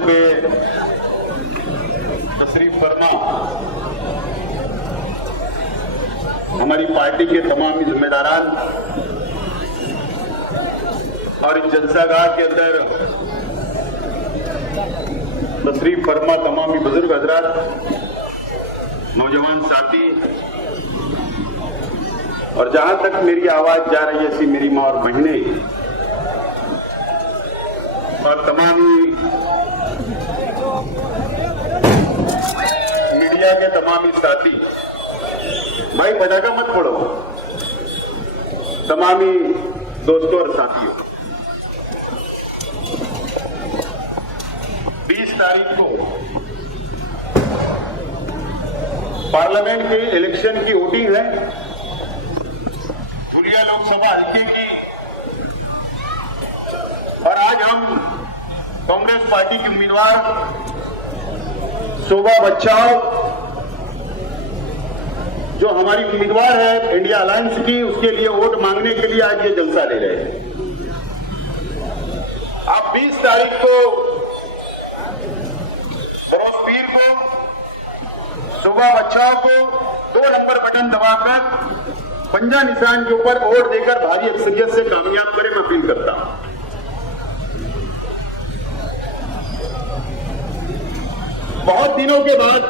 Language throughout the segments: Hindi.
पे तशरीफ फरमा हमारी पार्टी के तमाम जिम्मेदारान और इस जलसागाह के अंदर तशरीफ फरमा तमाम बुजुर्ग हजरात, नौजवान साथी और जहां तक मेरी आवाज जा रही है ऐसी मेरी मां और बहने और तमाम मीडिया के तमाम साथी, भाई मजाका मत पड़ो, तमामी दोस्तों और साथियों, 20 तारीख को पार्लियामेंट के इलेक्शन की वोटिंग है। धुलिया लोकसभा हल्के की, और आज हम कांग्रेस पार्टी की उम्मीदवार शोभा बच्चाओ, जो हमारी उम्मीदवार है इंडिया अलायंस की, उसके लिए वोट मांगने के लिए आज ये जलसा ले रहे हैं। आप 20 तारीख को बृहस्पति को शोभा बच्चाओ को 2 नंबर बटन दबाकर पंजा निशान के ऊपर वोट देकर भारी अक्सरियत से कामयाब करें, मैं अपील करता हूं। बहुत दिनों के बाद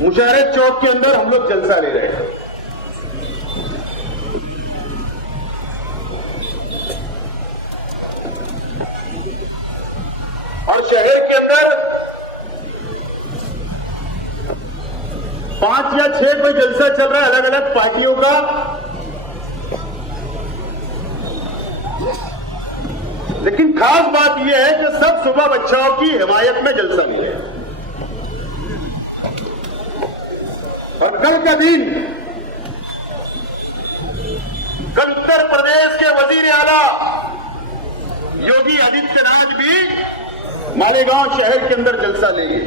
मुशाहिद चौक के अंदर हम लोग जलसा ले रहे हैं। और शहर के अंदर 5 या 6 कोई जलसा चल रहा है अलग अलग पार्टियों का। लेकिन खास बात यह है कि सब शोभा बच्चाओं की हिमायत में जलसा मिले। और कल का दिन, कल उत्तर प्रदेश के वजीर आला योगी आदित्यनाथ भी मालेगांव शहर के अंदर जलसा लेंगे,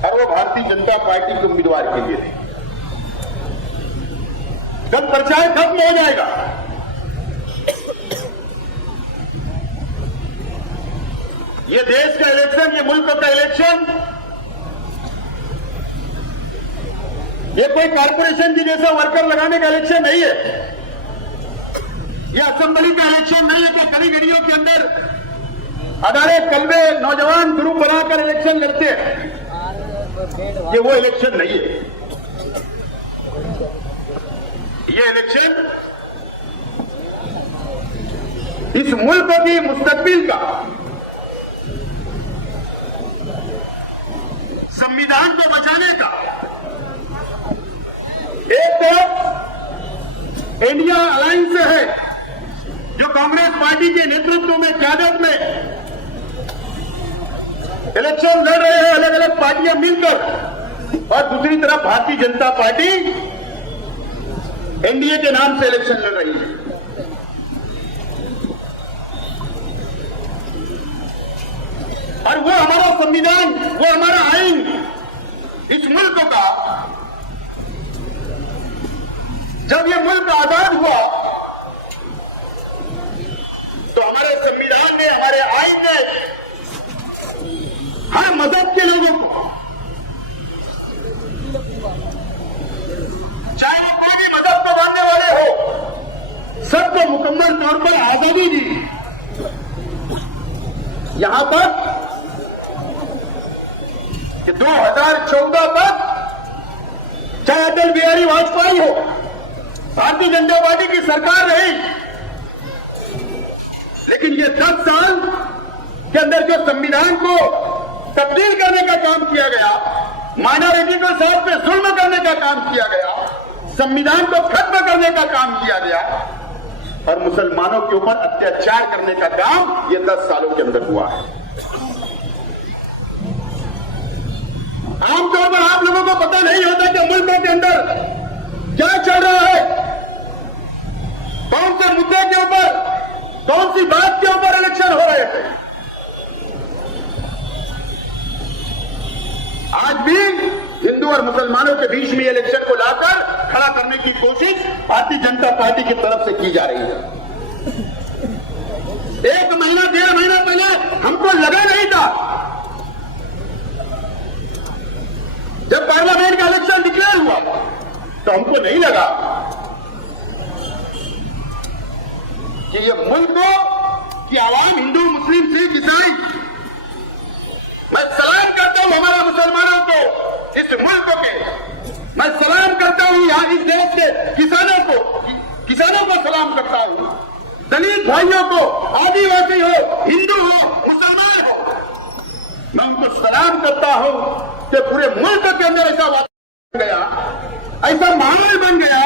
और वो भारतीय जनता पार्टी के उम्मीदवार के लिए नहीं। कल प्रचार खत्म हो जाएगा। ये देश का इलेक्शन, ये मुल्क का इलेक्शन, ये कोई कारपोरेशन की जैसा वर्कर लगाने का इलेक्शन नहीं है। ये असेंबली का इलेक्शन नहीं है कि गली गलियों के अंदर अदारे कलबे नौजवान ग्रुप बनाकर इलेक्शन लड़ते हैं। ये वो इलेक्शन नहीं है। ये इलेक्शन इस मुल्क की मुस्तकबिल का, संविधान को बचाने का, एक तरफ इंडिया अलायंस है जो कांग्रेस पार्टी के नेतृत्व में, क्यादत में इलेक्शन लड़ रहे हैं अलग अलग पार्टियां मिलकर, और दूसरी तरफ भारतीय जनता पार्टी एनडीए के नाम से इलेक्शन लड़ रही है। और वो हमारा संविधान, वो हमारा आइन, इस मुल्क का, जब ये मुल्क आजाद हुआ तो हमारे संविधान ने, हमारे आइन ने हर मजहब के लोगों को, चाहे वो कोई भी मजहब को मानने वाले हो, सबको मुकम्मल तौर पर आजादी दी। यहां तक कि 2014 तक चाहे अटल बिहारी वाजपेयी हो, भारतीय जनता पार्टी की सरकार रही, लेकिन ये 10 साल के अंदर जो संविधान को तब्दील करने का काम किया गया, माइनॉरिटी के साथ में जुल्म करने का काम किया गया, संविधान को खत्म करने का काम किया गया, और मुसलमानों के ऊपर अत्याचार करने का काम ये 10 सालों के अंदर हुआ है। आमतौर पर आप लोगों को पता नहीं होता कि मुल्क के अंदर क्या चल रहा है, कौन से मुद्दे के ऊपर, कौन सी बात के ऊपर इलेक्शन हो रहे थे। आज भी हिंदू और मुसलमानों के बीच में इलेक्शन को लाकर खड़ा करने की कोशिश भारतीय जनता पार्टी की तरफ से की जा रही है। 1 महीना 1.5 महीना पहले हमको लगा नहीं था, जब पार्लियामेंट का इलेक्शन डिक्लेयर हुआ तो हमको नहीं लगा कि ये मुल्क की आवाम हिंदू मुस्लिम सिख ईसाई, मैं सलाम करता हूं हमारे मुसलमानों को, इस मुल्क के मैं सलाम करता हूं, यहां इस देश के किसानों को सलाम करता हूं, दलित भाइयों को, आदिवासी हो, हिंदू हो, मुसलमान हो, मैं उनको सलाम करता हूं कि पूरे मुल्क के अंदर ऐसा वातावरण बन गया, ऐसा माहौल बन गया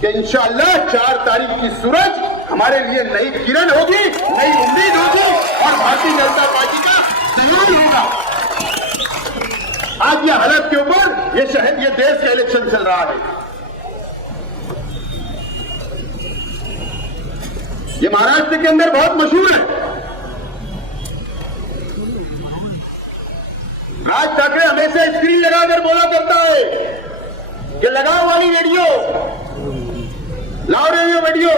कि इंशाअल्लाह 4 तारीख की सूरज हमारे लिए नई किरण होगी, नई उम्मीद होगी और भारतीय जनता पार्टी का सहयोग होगा। आज ये हालत के ऊपर ये देश का इलेक्शन चल रहा है। ये महाराष्ट्र के अंदर बहुत मशहूर है। राज ठाकरे हमेशा स्क्रीन लगाकर बोला करता है कि लगाओ वाली रेडियो, लाओ रेडियो वीडियो।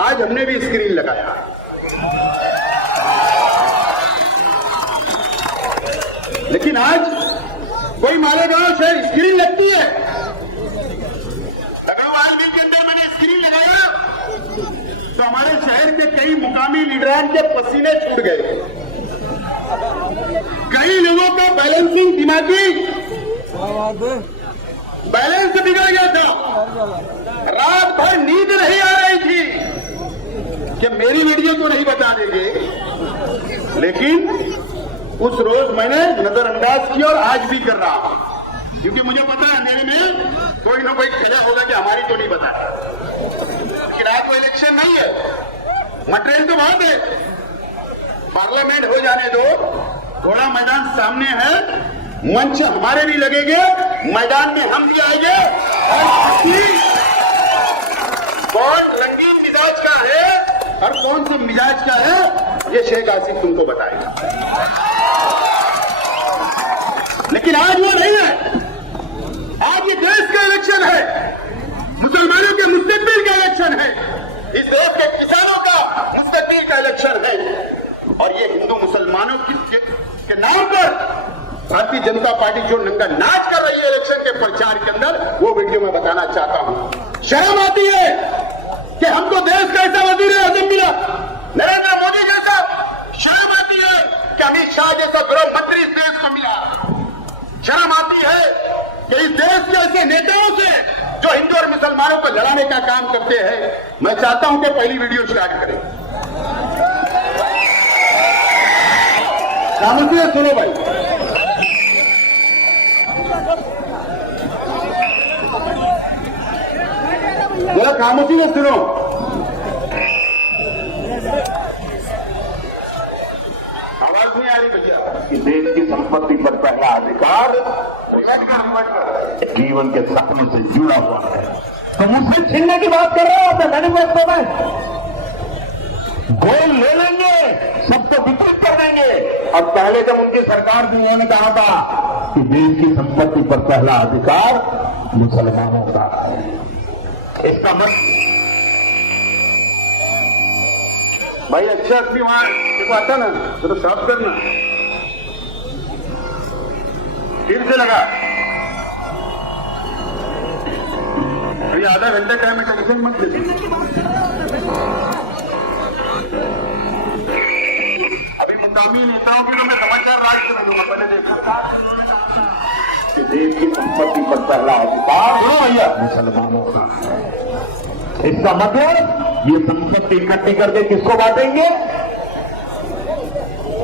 आज हमने भी स्क्रीन लगाया। लेकिन आज कोई मालेगांव शहर स्क्रीन लगती है, लखनऊ मिल के अंदर मैंने स्क्रीन लगाया तो हमारे शहर के कई मुकामी लीडरान के पसीने छूट गए, कई लोगों का बैलेंसिंग दिमागी बैलेंस बिगड़ गया था, रात भर नींद नहीं आ रही थी कि मेरी वीडियो को नहीं बता देंगे। लेकिन उस रोज मैंने नजरअंदाज किया और आज भी कर रहा हूं, क्योंकि मुझे पता है मेरे में कोई ना कोई खड़ा होगा कि हमारी तो नहीं बता। लेकिन आज वो इलेक्शन नहीं है, मटेरियल तो बहुत है, पार्लियामेंट हो जाने दो, थोड़ा मैदान सामने है, मंच हमारे भी लगेंगे, मैदान में हम भी आएंगे और कौन रंगीन मिजाज का है और कौन से मिजाज का है ये शेख आसिफ तुमको बताएगा। लेकिन आज वो नहीं है, आज ये देश का इलेक्शन है, मुसलमानों के मुस्तकबिल का इलेक्शन है, इस देश के किसानों का मुस्तकबिल का इलेक्शन है। और ये हिंदू मुसलमानों के नाम पर भारतीय जनता पार्टी जो नंगा नाच कर रही है इलेक्शन के प्रचार के अंदर, वो वीडियो में बताना चाहता हूं। शर्म आती है कि हमको देश का ऐसा वजीर आजम मिला, नरेंद्र मोदी जैसा, शर्म आती है कि अमित शाह जैसा गृह मंत्री इस देश को मिला, शर्म आती है कि इस देश के ऐसे नेताओं से जो हिंदू और मुसलमानों को लड़ाने का काम करते हैं। मैं चाहता हूं कि पहली वीडियो स्टार्ट करें। खामोशी से सुनो भाई, जरा खामोशी से सुनो। आवाज नहीं आ रही भैया। कि देश की संपत्ति पर पहला अधिकार जीवन के सपनों से जुड़ा हुआ है। तो मुझसे छीनने की बात कर रहे हो तो मैनिफेस्टो में गोल ले लेंगे, सबको वितरित कर देंगे। अब पहले जब उनकी सरकार थी उन्होंने कहा था कि देश की संपत्ति पर पहला अधिकार मुसलमानों का है। इसका मतलब भाई अच्छा आदमी वहां देखो आता ना तो साफ करना, फिर से लगा। अभी आधा घंटा टाइम में टेंशन मत लीजिए। अभी मुकामी नेताओं की तो मैं समाचार राष्ट्र में दूंगा, पहले देखो कि देश की संपत्ति पर पहला अधिकार भैया मुसलमानों का है। इसका मतलब ये संपत्ति इकट्ठी करके किसको बांटेंगे?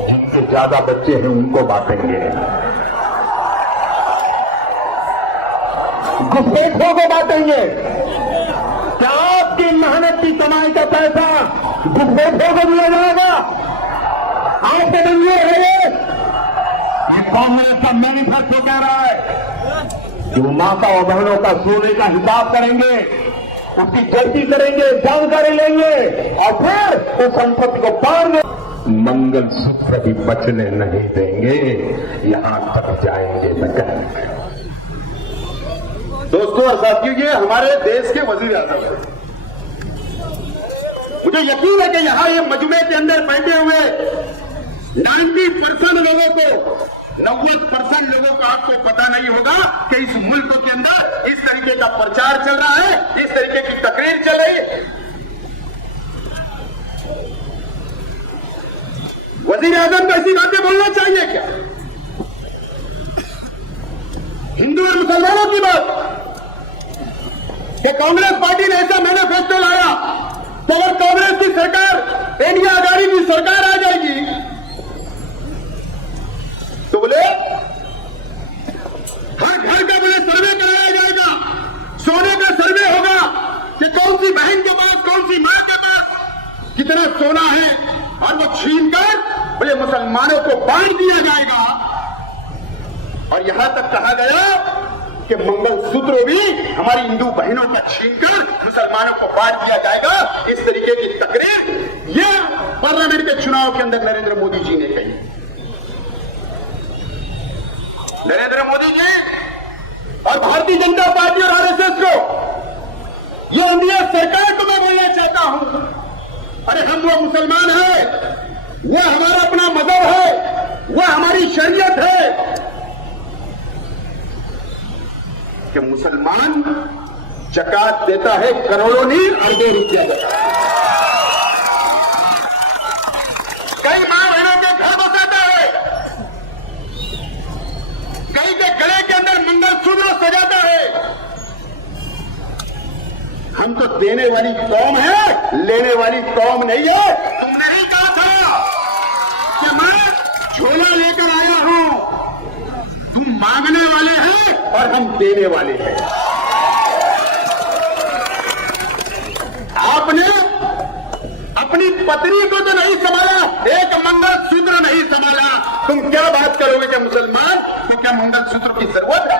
जिनके ज्यादा बच्चे हैं उनको बांटेंगे, घुसपैठियों को बांटेंगे। क्या आपकी मेहनत की कमाई का पैसा घुसपैठियों को दिया जाएगा? आपके मंजूर है ये कांग्रेस का मैनिफेस्टो कह रहा है जो माता और बहनों का सोने का हिसाब करेंगे, उसकी गिनती करेंगे, जानकारी लेंगे और फिर उस संपत्ति को बांधेंगे। मंगलसूत्र भी बचने नहीं देंगे, यहां तक जाएंगे न। दोस्तों और साथियों, ये हमारे देश के वजीर आजम है। मुझे मुझे यकीन है कि यहां ये मजमे के अंदर बैठे हुए 90% लोगों को 90% लोगों को आपको पता नहीं होगा कि इस मुल्क के अंदर इस तरीके का प्रचार चल रहा है, इस तरीके की तकरीर चल रही है। वजीर आजम को ऐसी बातें बोलना चाहिए क्या? हिंदू और मुसलमानों की बात कि कांग्रेस पार्टी ने ऐसा मैनिफेस्टो लाया तो अगर कांग्रेस की सरकार, इंडिया आघाड़ी की सरकार आ जाएगी तो बोले हर घर का बोले सर्वे कराया जाएगा, सोने का सर्वे होगा कि कौन सी बहन के पास, कौन सी मां के पास कितना सोना है, और वो छीन कर बोले मुसलमानों को बांट दिया जाएगा। और यहां तक कहा गया कि मंगलसूत्र भी हमारी हिंदू बहनों का छीनकर मुसलमानों को बांट दिया जाएगा। इस तरीके की तकरीर यह पार्लियामेंट के चुनाव के अंदर नरेंद्र मोदी जी ने कही। नरेंद्र मोदी जी और भारतीय जनता पार्टी और आरएसएस को, यह इंडिया सरकार को मैं बोलना चाहता हूं, अरे हम वो मुसलमान हैं, वह हमारा अपना मजहब है, वह हमारी शरीयत है कि मुसलमान जकात देता है करोड़ों नहीं अरबों रुपया देता है। कई मां बहनों के घर बसाता है, कई के गले के अंदर मंगलसूत्र सजाता है। हम तो देने वाली कौम है, लेने वाली कौम नहीं है। तुमने नहीं कहा था कि मैं झोला लेकर आया हूं, तुम मांगने वाले हैं और हम देने वाले हैं। आपने अपनी पत्नी को तो नहीं संभाला, एक मंगलसूत्र नहीं संभाला, तुम क्या बात करोगे कि मुसलमान को क्या मंगलसूत्र की जरूरत है?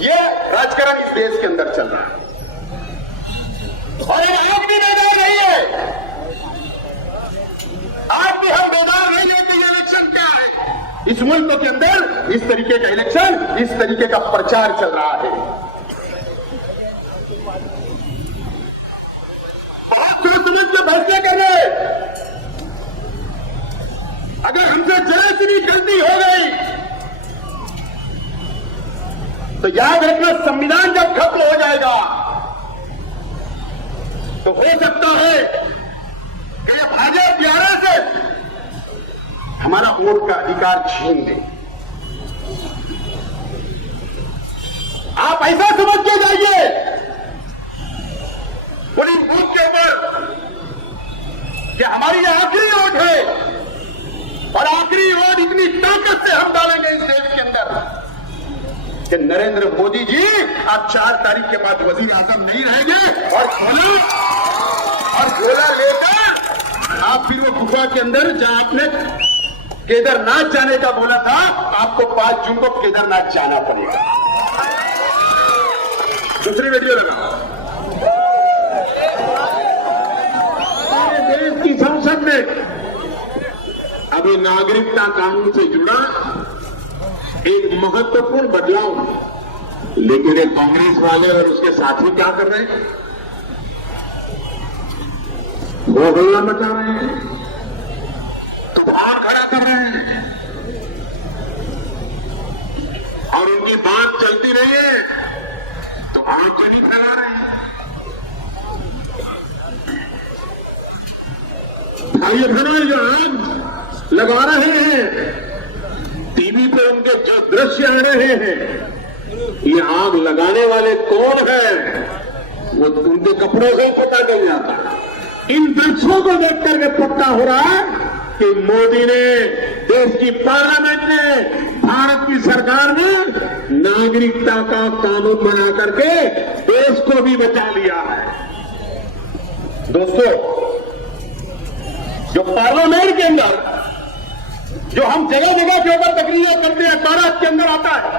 ये राजकारण इस देश के अंदर चल रहा है और आज भी बेदार नहीं है। आज भी हम बेदार नहीं है कि ये इलेक्शन क्या है। इस मुल्क के अंदर इस तरीके का इलेक्शन, इस तरीके का प्रचार चल रहा है। सोच समझ के फैसले कर रहे, अगर हमसे जरा सी भी गलती हो गई तो याद रखना, संविधान जब खत्म हो जाएगा तो हो सकता है कि भाजपा प्यारा से हमारा वोट का अधिकार छीन दे। आप ऐसा समझ के जाइए पुलिस बूथ के ऊपर कि हमारी ये आखिरी वोट है और आखिरी वोट इतनी ताकत से हम डालेंगे इस देश के अंदर कि नरेंद्र मोदी जी आप 4 तारीख के बाद वजीर आजम नहीं रहेंगे और झोला लेकर आप फिर वो गुफा के अंदर जहां आपने केदारनाथ जाने का बोला था, आपको 5 जून को केदारनाथ जाना पड़ेगा। दूसरी वीडियो लगा, देश की संसद में अभी नागरिकता कानून से जुड़ा एक महत्वपूर्ण बदलाव, लेकिन ये कांग्रेस वाले और उसके साथी क्या कर रहे हैं? वो हल्ला मचा रहे हैं, तूफान खड़ा कर रहे हैं और उनकी बात चलती रही है तो आंखें नहीं फैला रहे हैं। भाई बहनों, जो आग लगा रहे हैं, टीवी पे उनके जो दृश्य आ रहे हैं, ये आग लगाने वाले कौन है वो उनके कपड़ों से पता चल जाता है। इन दृश्यों को देख करके पक्का हो रहा है कि मोदी ने, देश की पार्लियामेंट ने, भारत की सरकार ने नागरिकता का कानून बना करके देश को भी बचा लिया है। दोस्तों, जो पार्लियामेंट के अंदर जो हम जगह जगह के ऊपर तकरीरें करते हैं, भारत के अंदर आता है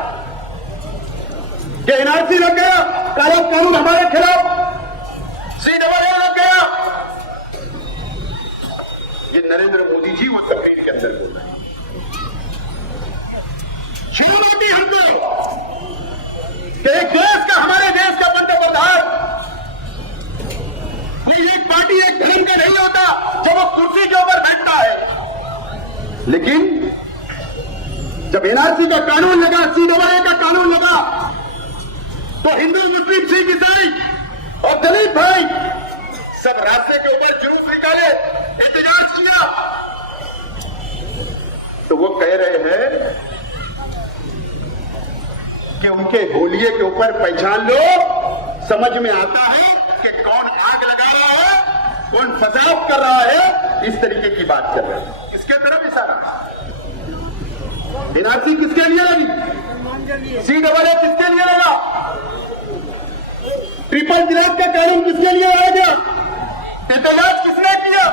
कि एनआरसी लग गया, काला कानून हमारे खिलाफ, CAA लग गया, ये नरेंद्र मोदी जी वो तकरीर के अंदर बोल रहे हैं। शर्म आती हमको कि एक देश का, हमारे देश का पंतप्रधान लेकिन जब एनआरसी का कानून लगा, सीएए का कानून लगा, तो हिंदू, मुस्लिम, सिख, ईसाई और दलित भाई सब रास्ते के ऊपर जुलूस निकाले, एहतजाज किया। तो वो कह रहे हैं कि उनके होलिये के ऊपर पहचान लो, समझ में आता है कि कौन आग लगा रहा है, कौन फसाद कर रहा है। इस तरीके की बात कर रहे हैं। किसके तरफ इशारा? एनआरसी किसके लिए लगी? सीएए किसके लिए लगा? ट्रिपल तलाक का कानून किसके लिए लाया गया? एहतजाज किसने किया?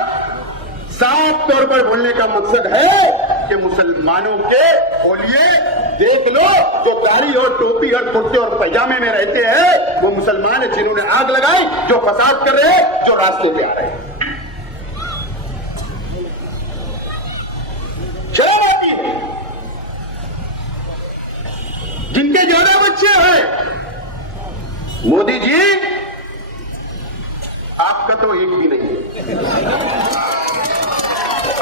साफ तौर पर बोलने का मकसद है कि मुसलमानों के होलिये देख लो, जो दाढ़ी और टोपी और कुर्ते और पैजामे में रहते हैं वो मुसलमान है, जिन्होंने आग लगाई, जो फसाद कर रहे हैं, जो रास्ते पे आ रहे हैं। शर्म आती है। जिनके ज्यादा बच्चे हैं, मोदी जी आपका तो एक भी नहीं है।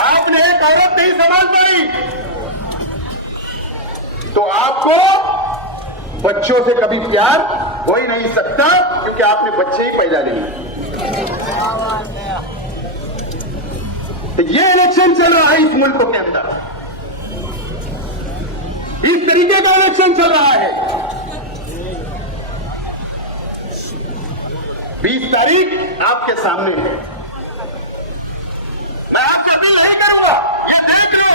आपने एक औरत नहीं संभाल पाई, तो आपको बच्चों से कभी प्यार हो ही नहीं सकता, क्योंकि आपने बच्चे ही पैदा नहीं। तो ये इलेक्शन चल रहा है इस मुल्क के अंदर, इस तरीके का इलेक्शन चल रहा है। 20 तारीख आपके सामने है। मैं आपसे अपील नहीं करूंगा, ये देख लो,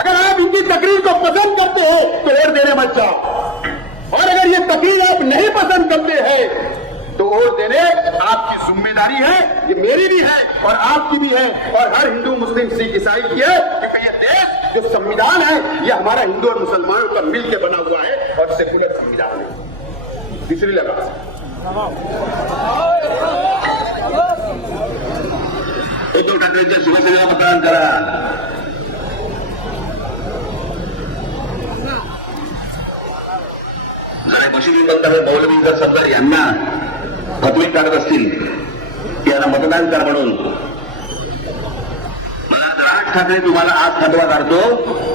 अगर आप इनकी तकरीर को पसंद करते हैं तो वोट देने मत जाओ, और अगर ये तकरीर आप नहीं पसंद करते हैं तो वोट देने आपकी जिम्मेदारी है, ये मेरी भी है और आपकी भी है और हर हिंदू, मुस्लिम, सिख, ईसाई की है, क्योंकि ये देश जो संविधान है ये हमारा हिंदू और मुसलमानों का मिलकर बना हुआ है और सेकुलर संविधान है। तीसरी लगा उद्धव ठाकरेंच्या शिवसेनेला मतदान करा। जरा बशीर बंधारे मौलवी जर सरकार यांना फतवे काढत असतील की यांना मतदान करा म्हणून, मला राज ठाकरे तुम्हाला आज फतवा काढतो,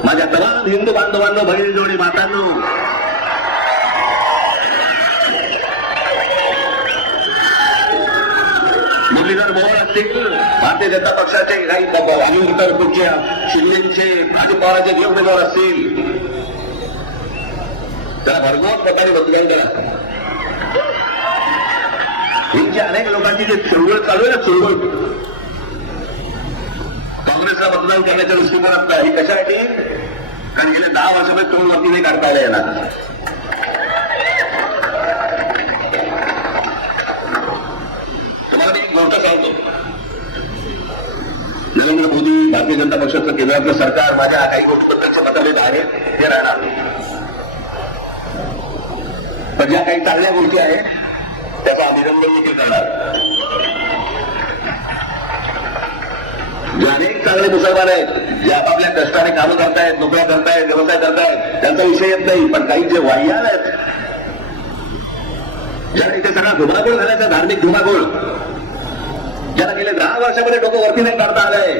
माझ्या तमाम हिंदू बांधवांनो, बहिणी जोडी मातांनो, मुरलीधर मोहोळ असतील, भारतीय जनता पक्षाचे काही अजून इतर कुठच्या शिंदेचे, अजित पवारांचे जे उमेदवार असतील त्याला भरघोस प्रकारे मतदान करा। ही अनेक लोकांची जे चळवळ चालू आहे ना, चळवळ काँग्रेसला मतदान करण्याच्या दृष्टिकोनात ही कशासाठी? कारण गेल्या 10 वर्षामध्ये तोंडवरती नाही काढता आलं येणार। तुम्हाला मी गोष्ट सांगतो, नरेंद्र मोदी, भारतीय जनता पक्षाचं केंद्रातलं सरकार माझ्या काही गोष्टी प्रत्यक्ष मतभेद आहेत हे राहणार, पण ज्या काही चांगल्या गोष्टी आहेत त्याचा अभिनंदन देखील करणार। जे अनेक चांगले मुसलमान आहेत, जे आपापल्या कष्टाने कामं करतायत, नोकऱ्या करतायत, व्यवसाय करतायत, त्यांचा विषय येत नाही, पण काही जे वाह्याल आहेत, ज्या इथे सगळा धुमाकूळ झाल्याचा धार्मिक धुमाकूळ, ज्याला गेले 10 वर्षामध्ये डोकं वरती नाही काढता आलंय,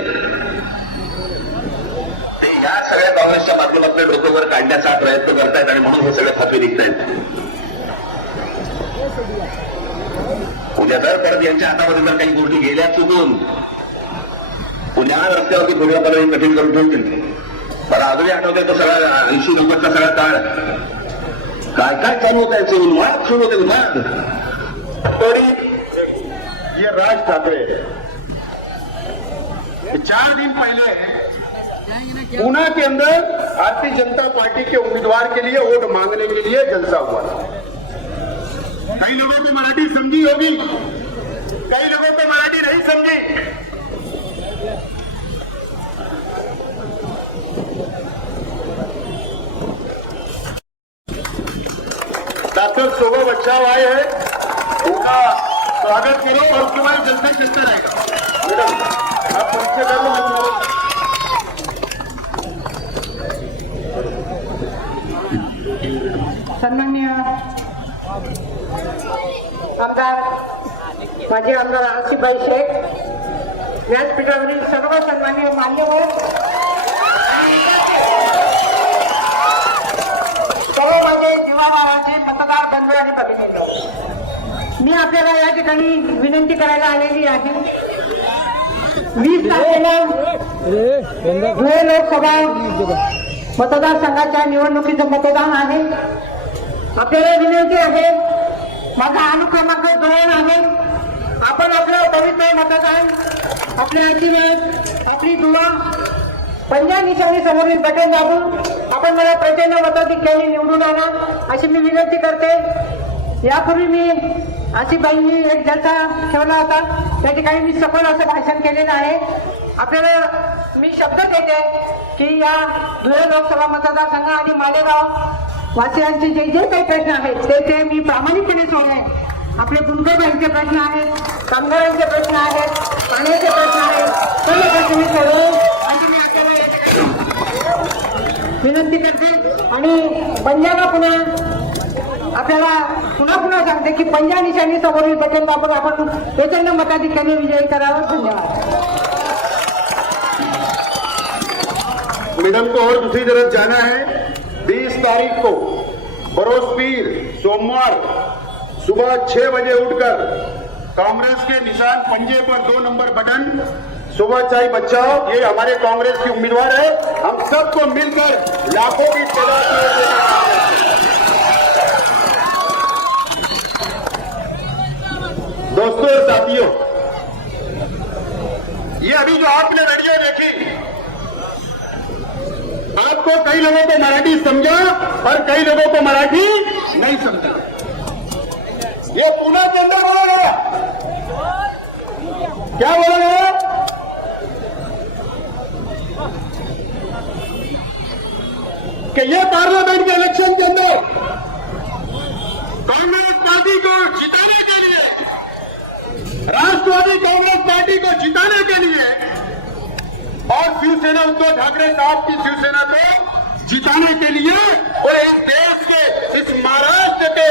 ते या सगळ्या काँग्रेसच्या माध्यमातून डोकं वर काढण्याचा प्रयत्न करतायत आणि म्हणून हे सगळे फतवे निघत आहेत। उद्या जर परत यांच्या हातामध्ये जर काही गोष्टी गेल्या चुकून, पुण्या रस्त्यावरती पूर्णपणे कठीण करून ठेवतील। मला अजूनही आठवतंय तो सगळा 80-90चा सगळा काळ, काय काय चालू होता, याचे उन्माद सुरू होते, उन्माद। तोड़ी ये राज ठाकरे 4 दिन पहले पूना के अंदर भारतीय जनता पार्टी के उम्मीदवार के लिए वोट मांगने के लिए जलसा हुआ था। कई लोगों को मराठी समझी होगी, कई लोगों को मराठी नहीं समझी। डॉक्टर शोभा बच्चाव आए हैं, उनका स्वागत करो और उसके बाद जलसा किसका रहेगा मैडम, आप परिचय कर लो। सन्मान्य आमदार, माजी आमदार आसिफभाई शेख, व्यासपीठावरील सर्व सन्मान्य मान्यवर, माझे जीवाभावाचे मतदार बंधू आणि भगिनींनो, मी आपल्याला या ठिकाणी विनंती करायला आलेली आहे. 20 तारखेला धुळे लोकसभा मतदारसंघाच्या निवडणुकीचं मतदान आहे. आपल्याला विनंती आहे, माझा अनुक्रमांक 2 आहे. आपण आपलं पवित्र मतदान, आपले आशीर्वाद, आपली दुवा पंजा निशाणी समोरील बटन दाबून आपण मला प्रचंड मताधिक्याने निवडून आणा अशी मी विनंती करते. यापूर्वी मी आशिफबाईंनी एक जलसा ठेवला होता, त्या ठिकाणी मी सफल असं भाषण केलेलं आहे. आपल्याला मी शब्द देते की या धुळे लोकसभा मतदारसंघ आणि मालेगाव वासियांचे जे जे काही प्रश्न आहेत ते मी प्रामाणिकपणे सोडवेन. आपले बुनकरबाईंचे प्रश्न आहेत, कामगारांचे प्रश्न आहेत, पाण्याचे प्रश्न आहेत, सर्व प्रश्न मी सोडवेन अशी मी आपल्याला विनंती करते. आणि पंजाला आपल्याला पुन्हा सांगते की पंजा निशाणी समोरील बटन दाबून आपण प्रचंड मताधिक्याने विजयी करावं. धन्यवाद. मैडम को और दूसरी तरफ जाना है. 20 तारीख को बरोज पीर सोमवार सुबह 6 बजे उठकर कांग्रेस के निशान पंजे पर 2 नंबर बटन सुबह चाय बचाओ, ये हमारे कांग्रेस की उम्मीदवार है. हम सबको मिलकर लाखों की तादाद में दोस्तों और साथियों, ये अभी जो आपने वीडियो देखी, आपको कई लोगों को मराठी समझा और कई लोगों को मराठी नहीं समझा. ये पुणे के अंदर बोला गया, क्या बोला गया? कि ये पार्लियामेंट के इलेक्शन के अंदर कांग्रेस पार्टी को जिताने के लिए, राष्ट्रवादी कांग्रेस पार्टी को जिताने के लिए और शिवसेना उद्धव ठाकरे साहब की शिवसेना को जिताने के लिए और इस देश के, इस महाराष्ट्र के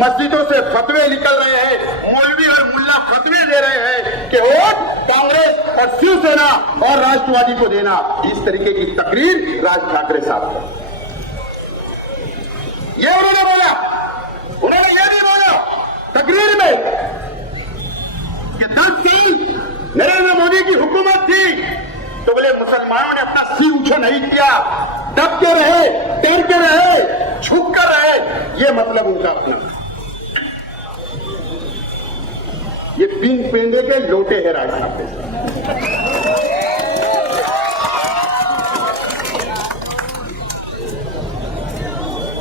मस्जिदों से फतवे निकल रहे हैं, मौलवी और मुल्ला फतवे दे रहे हैं कि वोट कांग्रेस और शिवसेना और राष्ट्रवादी को देना. इस तरीके की तकरीर राज ठाकरे साहब को ये उन्होंने बोला. उन्होंने ये भी बोला तकरीर में कि 10 साल नरेंद्र मोदी की हुकूमत थी तो बोले मुसलमानों ने अपना सिर ऊंचा नहीं किया, दब के रहे, डर के रहे, झुक कर रहे. ये मतलब उनका अपना. ये 3 पेंदे के लोटे हैं राज ठाकरे.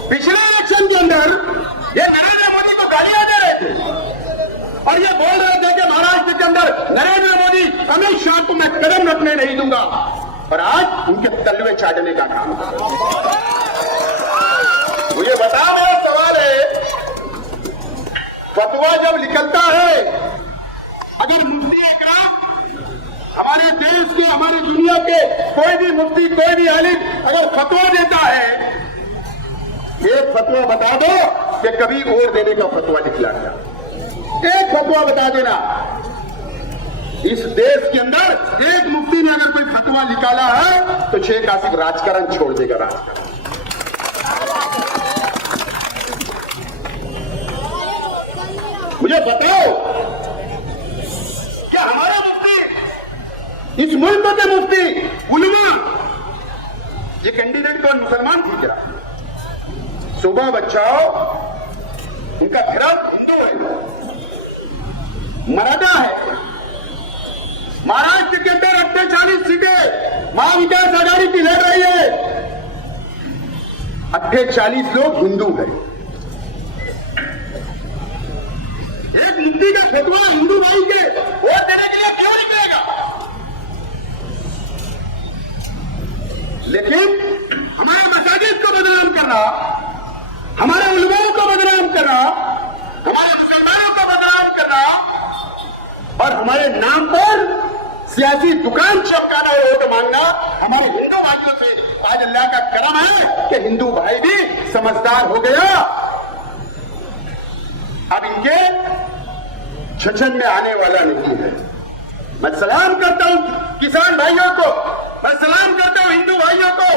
पिछले इलेक्शन के अंदर ये नरेंद्र मोदी को गालियां दे रहे थे और ये बोल रहे थे कि महाराष्ट्र के अंदर नरेंद्र मोदी, अमित शाह को मैं कदम रखने नहीं दूंगा. और आज उनके तलवे चाटने का काम. मुझे बता, मेरा सवाल है, फतवा जब निकलता है, अगर मुफ्ती इकराम हमारे देश के, हमारी दुनिया के कोई भी मुफ्ती, कोई भी आलिम अगर फतवा देता है, एक फतवा बता दो कि कभी वोट देने का फतवा निकला था. एक फतवा बता देना. इस देश के अंदर एक मुफ्ती ने अगर कोई फतवा निकाला है तो शेख आसिफ राजकारण छोड़ देगा. राजकारण मुझे बताओ, क्या हमारा मुफ्ती, इस मुल्क के मुफ्ती उलमा, ये कैंडिडेट कौन मुसलमान थी क्या? सुबह बचाओ, उनका घिराव हिंदू है, मराठा है. महाराष्ट्र के अंदर 48 सीटें महाविकास आघाड़ी की लड़ रही है. 48 लोग हिंदू हैं. एक मुफ्ती का फतवा हिंदू भाई के वोट देने के लिए क्यों निकलेगा? लेकिन हमारे मसाजिद को बदनाम करना, हमारे उलमाओं को बदनाम करना, हमारे मुसलमानों को बदनाम करना और हमारे नाम पर सियासी दुकान चमकाना और वोट मांगना हमारे हिंदू भाइयों से आज अल्लाह का करम है कि हिंदू भाई भी समझदार हो गया. अब इनके छछन में आने वाला नहीं है. मैं सलाम करता हूं किसान भाइयों को, मैं सलाम करता हूं हिंदू भाइयों को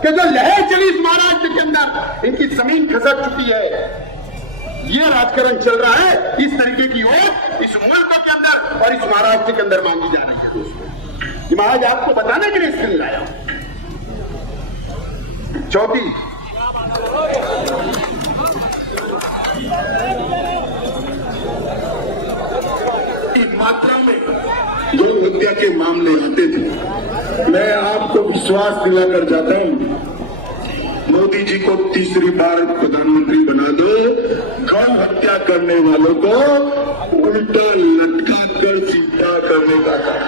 कि जो लहर चली इस महाराष्ट्र के अंदर, इनकी जमीन खसक चुकी है। ये राजकारण चल रहा है इस तरीके की वोट इस मुल्क के अंदर और इस महाराष्ट्र के अंदर मांगी जा रही है दोस्तों। ये मैं आज आपको बताने के लिए इसलिए लाया हूं। चौथी, मात्रा में जो हत्या के मामले आते थे, मैं आपको विश्वास दिलाकर जाता हूं, मोदी जी को तीसरी बार प्रधानमंत्री बना दो, गौ हत्या करने वालों को उल्टा लटका कर सीधा करने का काम।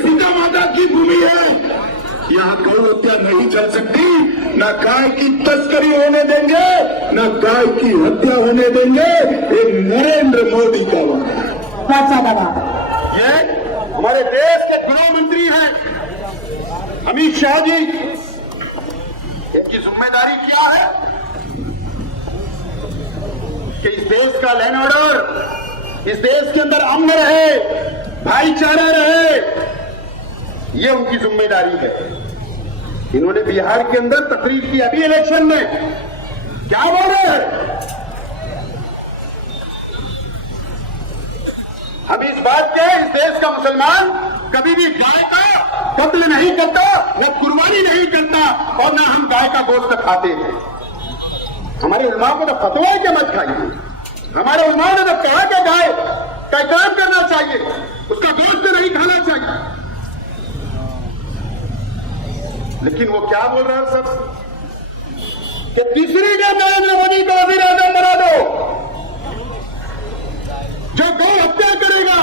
सीता माता की भूमि है, यहाँ गौ हत्या नहीं चल सकती, न गाय की तस्करी होने देंगे, न गाय की हत्या होने देंगे। ये नरेंद्र मोदी का वादा। ये हमारे देश के गृह मंत्री हैं अमित शाह जी, इनकी जिम्मेदारी क्या है कि इस देश का लैंड ऑर्डर, इस देश के अंदर अमन रहे, भाईचारा रहे, ये उनकी जिम्मेदारी है। इन्होंने बिहार के अंदर तकरीर की अभी इलेक्शन में, क्या बोल रहे हैं? हम इस बात के, इस देश का मुसलमान कभी भी गाय का कत्ल नहीं करता, न कुर्बानी नहीं करता, और न हम गाय का गोश्त खाते हैं। हमारे उलमा को तो फतवा है कि मत खाइए। हमारे उलमा ने तो कहा कि गाय का इकराम करना चाहिए, उसका गोश्त नहीं खाना चाहिए। लेकिन वो क्या बोल रहा है सब कि तीसरी बार नरेंद्र मोदी को वजीर आजम बना दो, जो गौ हत्या करेगा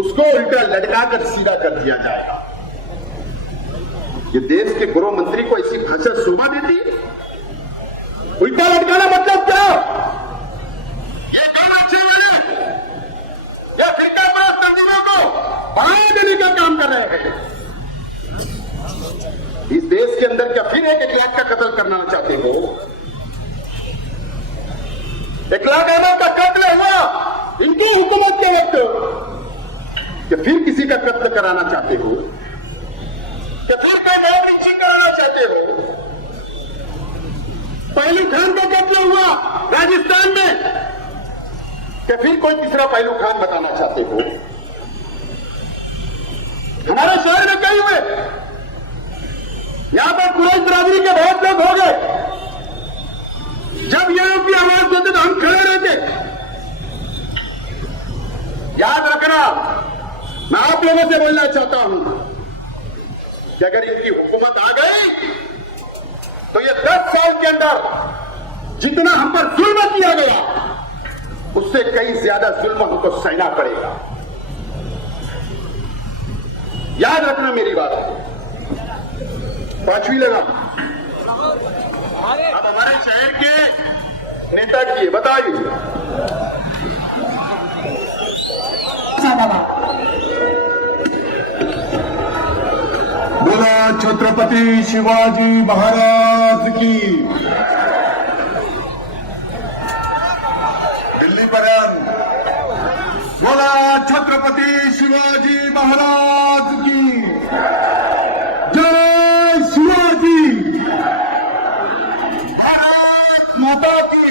उसको उल्टा लटका कर सीधा कर दिया जाएगा। ये देश के गृह मंत्री को ऐसी भाषा शोभा देती है? उल्टा लटकाना मतलब क्या? ये काम अच्छे वाले या फिरका पास तंजीमों को बढ़ावा देने का काम कर रहे हैं। इस देश के अंदर क्या फिर एक लाख का कत्ल करना चाहते हो? 1 लाख अहमद का कत्ल हुआ इनकी हुकूमत के वक्त, क्या फिर किसी का कत्ल कराना चाहते हो? क्या फिर कोई नया लिंचिंग कराना चाहते हो? पहलू खान का कत्ल हुआ राजस्थान में, क्या फिर कोई तीसरा पहलू खान बताना चाहते हो? हमारे शहर में कई हुए, यहां पर कुरैश बिरादरी के बहुत लोग हो गए। जब ये लोग की आवाज देते तो हम खड़े रहते। याद रखना, मैं आप लोगों से बोलना चाहता हूं कि अगर इनकी हुकूमत आ गई तो ये 10 साल के अंदर जितना हम पर जुल्म किया गया उससे कहीं ज्यादा जुल्म हमको सहना पड़ेगा। याद रखना मेरी बात। 5वीं लगा, अब हमारे शहर के नेता की बताइए। बोला छत्रपति शिवाजी महाराज की। दिल्ली पर्यंत बोला छत्रपति शिवाजी महाराज की। जय शिवाजी, भारत माता की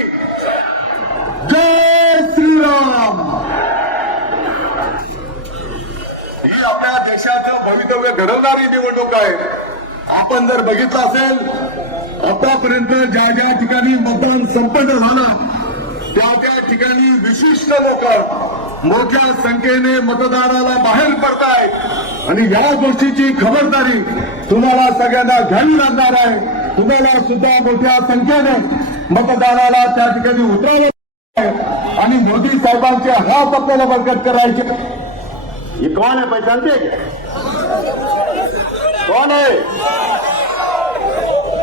जय श्री राम। ही आपल्या देशाचं भवितव्य घडवणारी निवडणूक आहे। आपण जर बघितलं असेल, आतापर्यंत ज्या ज्या ठिकाणी मतदान संपन्न झालं त्या त्या ठिकाणी विशिष्ट लोक मोठ्या संख्येने मतदानाला बाहेर पडतायत आणि या गोष्टीची खबरदारी तुम्हाला सगळ्यांना घ्यावी लागणार आहे। तुम्हाला सुद्धा मोठ्या संख्येने मतदानाला त्या ठिकाणी उतरावं आहे आणि मोदी साहेबांचे हात आपल्याला बळकट करायचे। ये कौन है, पहचानते हैं क्या? कौन है?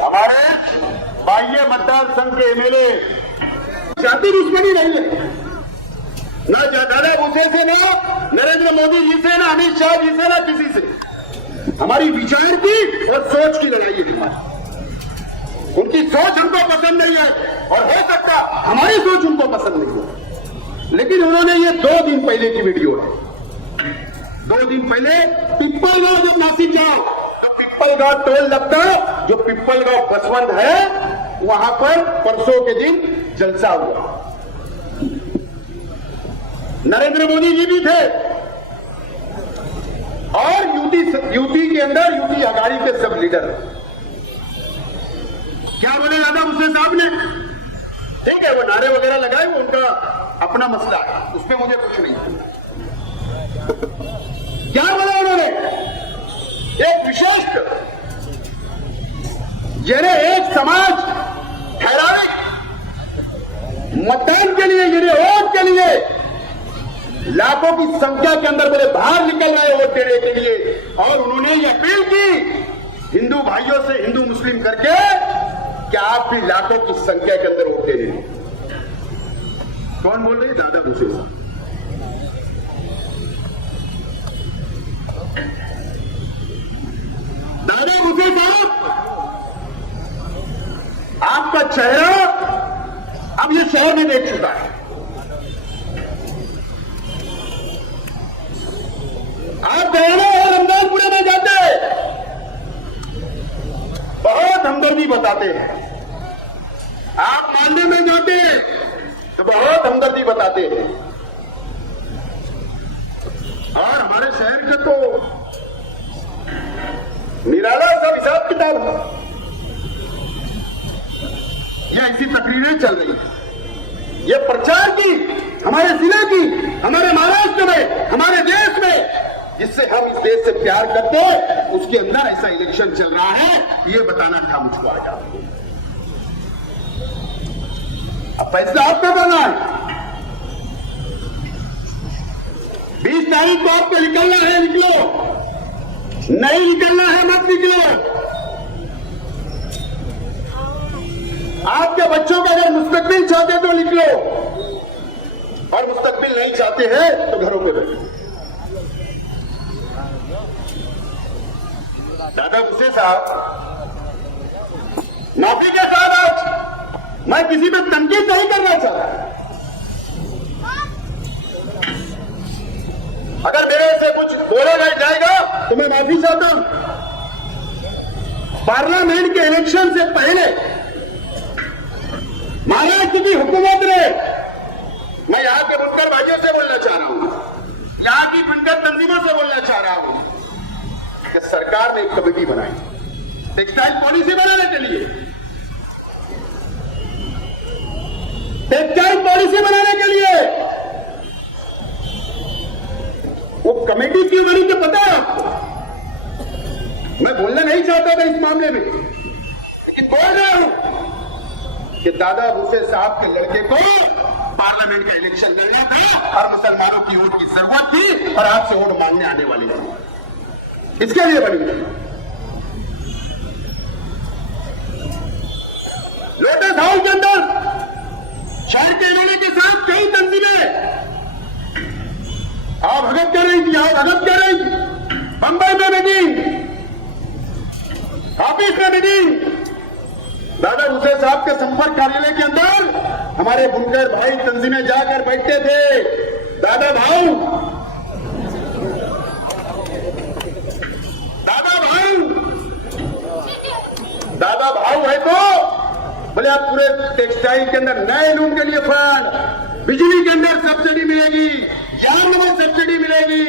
हमारे बाह्य मतदार संघ के एमएलए। जाति दुश्मनी नहीं है, ना दादा भूसे से, ना नरेंद्र मोदी जी से, ना अमित शाह जी से, ना किसी से। हमारी विचार की और सोच की लड़ाई है हमारी। उनकी सोच हमको पसंद नहीं है और हो सकता हमारी सोच उनको पसंद नहीं हो, लेकिन उन्होंने ये 2 दिन पहले की वीडियो है, 2 दिन पहले पिप्पलगांव जब नासिक जाओ तो पिप्पलगांव टोल लगता, जो पिप्पलगांव बसवंत है वहां पर परसों के दिन जलसा हुआ। नरेंद्र मोदी जी भी थे और यूपी के अंदर यूपी अघाड़ी के सब लीडर। क्या बोले दादा भूसे साहब ने? ठीक है, वो नारे वगैरह लगाए, वो उनका अपना मसला है, उस पर मुझे कुछ नहीं। क्या बोला उन्होंने? एक विशिष्ट जिन्हें एक समाज ठहरावे मतदान के लिए, जिन्हें वोट के लिए लाखों की संख्या के अंदर बोले बाहर निकल रहे वोट देने के लिए, और उन्होंने ये अपील की हिंदू भाइयों से, हिंदू मुस्लिम करके, क्या आप भी लाखों की संख्या के अंदर वोट दे रहे हैं? कौन बोल रहे? दादा भूसे साहब। दादा भूसे साहब, आपका चेहरा अब ये शहर में देख चुका है। आप गयाना और रमजानपुरे में जाते बहुत हमदर्दी बताते हैं, आप मानने में जाते तो बहुत हमदर्दी बताते हैं, और हमारे शहर के तो निराला सा हिसाब किताब है। यह ऐसी तकरीरें चल रही है, ये प्रचार की हमारे जिले की, हमारे महाराष्ट्र में, हमारे देश में, जिससे हम इस देश से प्यार करते हैं, उसके अंदर ऐसा इलेक्शन चल रहा है, ये बताना था मुझको आज आपको। अब फैसला आपको करना है। 20 तारीख को आपको निकलना है, निकलो, नहीं निकलना है मत निकलो। आपके बच्चों का अगर मुस्तकबिल चाहते तो निकलो, और मुस्तकबिल नहीं चाहते हैं तो घरों में बैठो। दादा भूसे साहब, माफी के साथ आज मैं किसी पे तनकीद नहीं करना चाहता। अगर मेरे से कुछ बोला नहीं जाएगा तो मैं माफी चाहता हूं। पार्लियामेंट के इलेक्शन से पहले महाराष्ट्र की हुकूमत ने, मैं यहां के बुनकर भाइयों से बोलना चाह रहा हूं, यहां की बुनकर तंजीमों से बोलना चाह रहा हूं कि सरकार ने एक कमेटी बनाई टेक्सटाइल पॉलिसी बनाने के लिए। टेक्सटाइल पॉलिसी बनाने के लिए वो कमेटी क्यों बनी तो पता है आपको? मैं बोलना नहीं चाहता था इस मामले में, लेकिन बोल रहा हूं कि दादा भूसे साहब के लड़के को पार्लियामेंट का इलेक्शन लड़ना था और मुसलमानों की वोट की जरूरत थी और आपसे वोट मांगने आने वाले थे, इसके लिए बनी। लोटस हाउस के अंदर शहर के एमएलए के साथ कई तंजीमें आप भगत कर रही थी, आप भगत कर रही थी। बंबई में मीटिंग, ऑफिस में मीटिंग, दादा भूसे साहब के संपर्क कार्यालय के अंदर हमारे बुनकर भाई तंजीमें जाकर बैठते थे। दादा भाऊ, दादा भाऊ है तो बोले आप पूरे टेक्सटाइल के अंदर नए लूम के लिए फंड, बिजली के अंदर सब्सिडी मिलेगी, यार्न में सब्सिडी मिलेगी,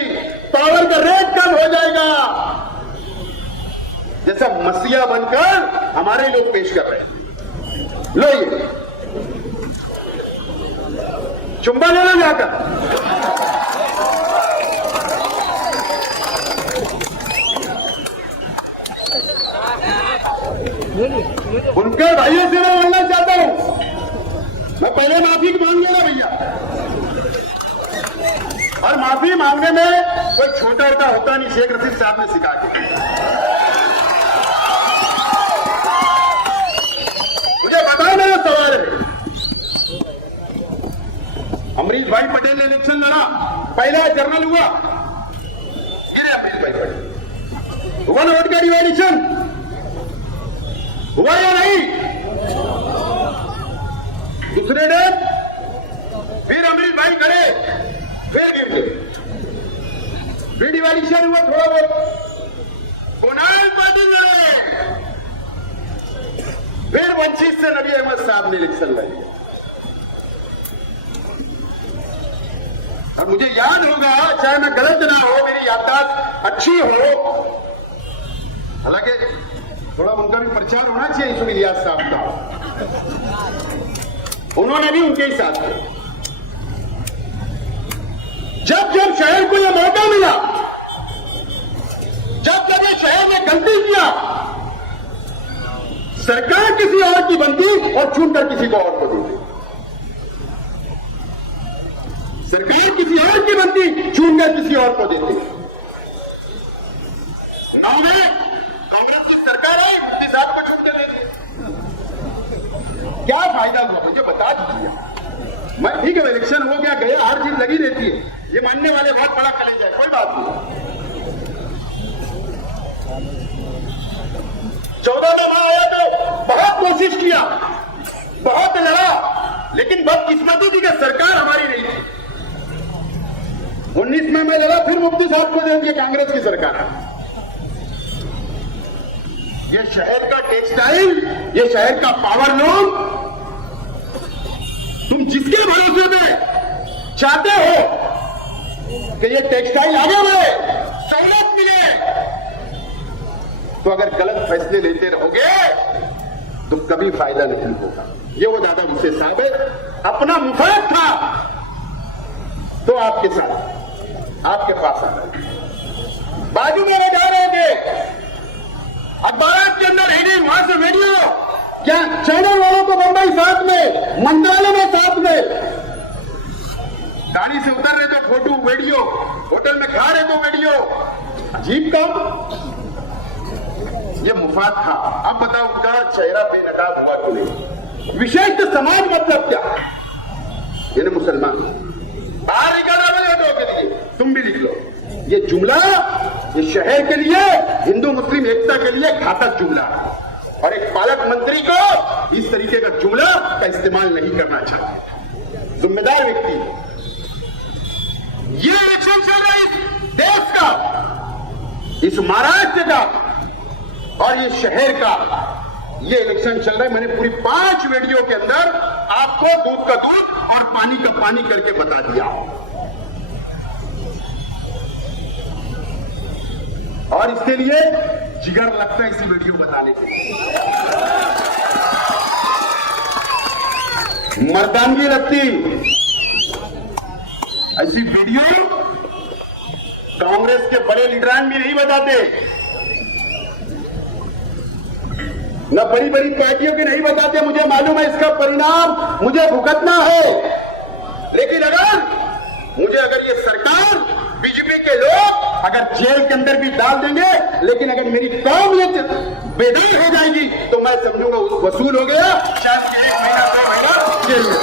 पावर का रेट कम हो जाएगा, जैसा मसीहा बनकर हमारे लोग पेश कर रहे हैं। लो ये चुंबा ले लो जाकर। उनके भाइयों से मैं बोलना चाहता हूं, मैं पहले माफी मांग लेना भैया, और माफी मांगने में कोई छोटा होता होता नहीं, शेख रशीद साहब ने सिखा के। मुझे बताओ मेरा सवाल है, अमरीश भाई पटेल ने इलेक्शन लड़ा, पहला जर्नल हुआ, गिरे अमरीश भाई पटेल, हुआ ना वोट का डिवाइडेशन, हुआ या नहीं? फिर डिवाइडेशन हुआ थोड़ा बहुत, कुणाल पाटिल लड़े, फिर वंचित से नबी अहमद साहब ने इलेक्शन लड़ी। और मुझे याद होगा, चाहे मैं गलत ना हो, मेरी याददाश्त अच्छी हो, हालांकि थोड़ा उनका भी प्रचार होना चाहिए यूसुफ इलियास साहब का, उन्होंने भी उनके ही साथ किया। जब जब शहर को यह मौका मिला, जब जब ये शहर ने गलती किया, सरकार किसी और की बनती और चुनकर किसी को और को देती। सरकार किसी और की बनती, चुनकर किसी और को देती। कांग्रेस की सरकार है, मुफ्ती साहब को चुनकर देती। क्या फायदा हुआ मुझे बता दीजिए। मैं ठीक है, इलेक्शन हो गया, गए, हार जीत लगी रहती है, ये मानने वाले बहुत बड़ा कलेजा है, कोई बात नहीं। 14 में मैं आया तो बहुत कोशिश किया, बहुत लड़ा, लेकिन बदकिस्मती थी कि सरकार हमारी नहीं थी। 19 में मैं लड़ा, फिर मुफ्ती साहब को दे दिया, कांग्रेस की सरकार है। ये शहर का टेक्सटाइल, ये शहर का पावर लूम, तुम जिसके भरोसे में चाहते हो कि ये टेक्सटाइल आगे बढ़े, सहूलत मिले, तो अगर गलत फैसले लेते रहोगे तो कभी फायदा नहीं होगा। ये वो दादा मुझसे साहब है, अपना मुफाद था तो आपके साथ, आपके पास आ रहे, बाजू में जा रहे थे, अखबार के अंदर है नहीं, वहां से वीडियो, क्या चैनल वालों को बंबई साथ में, मंत्रालय में साथ में, गाड़ी से उतर रहे तो फोटो वीडियो, होटल में खा रहे तो वीडियो, अजीब काम। ये मुफाद था। अब बताओ उनका चेहरा बेनकाब हुआ क्यों नहीं? विशेष तो समाज मतलब क्या? ये मुसलमान बाहर निकाला वोटों के लिए, तुम भी लिख लो ये जुमला, ये शहर के लिए, हिंदू मुस्लिम एकता के लिए घातक जुमला, और एक पालक मंत्री को इस तरीके का जुमला का इस्तेमाल नहीं करना चाहिए। जिम्मेदार व्यक्ति, ये इलेक्शन चल रहा है देश का, इस महाराष्ट्र का और ये शहर का, ये इलेक्शन चल रहा है। मैंने पूरी 5 वीडियो के अंदर आपको दूध का दूध और पानी का पानी करके बता दिया, और इसके लिए जिगर लगता है इसी वीडियो बताने के लिए, मर्दानगी लगती। ऐसी वीडियो कांग्रेस के बड़े लीडरान भी नहीं बताते, न बड़ी बड़ी पार्टियों के नहीं बताते। मुझे मालूम है इसका परिणाम मुझे भुगतना है, लेकिन अगर ये सरकार, बीजेपी के लोग अगर जेल के अंदर भी डाल देंगे, लेकिन अगर मेरी कौम ये बेदार हो जाएगी तो मैं समझूंगा वसूल हो गया, शायद 1 महीना 2 महीना जेल में।